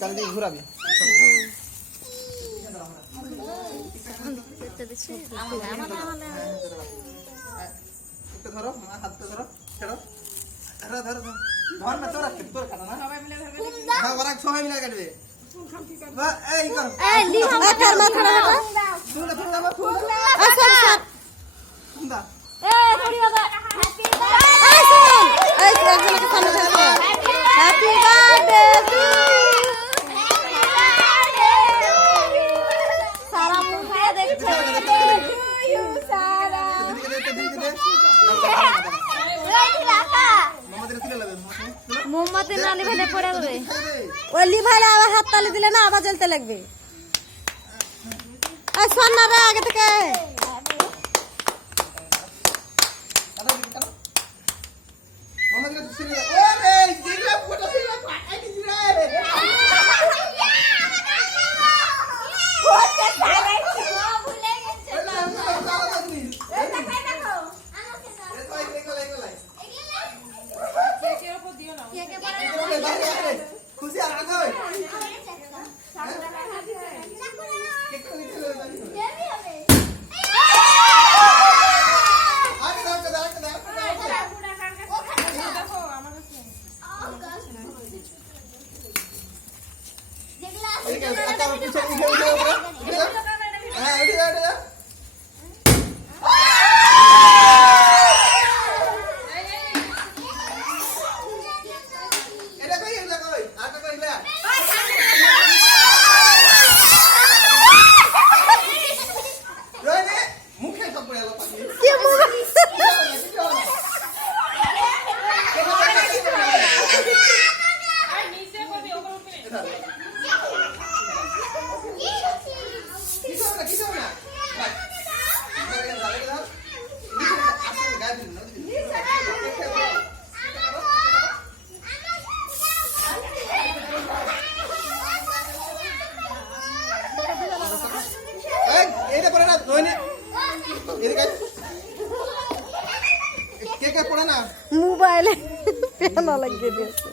চারিদিকে ঘুরাবি। একটু ধরো, হাতটা ধরো, ছেড়ো, ধরো ধরো ধর না, তোরা তোর কাটা না, হ্যাঁ ওরা সবাই মিলে কাটবে। এই কর, মোমবাতি না লিভাইলে পড়ে যাবে। ওই লিভাইলে আবার হাত তালি দিলে না আবার জ্বলতে লাগবে। এই শোন না রে আগে থেকে। খুশি আর আগে মোবাইলে পেনা লাগিয়ে দিয়েছে।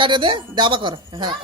কাটে দে, দাবা কর। হ্যাঁ।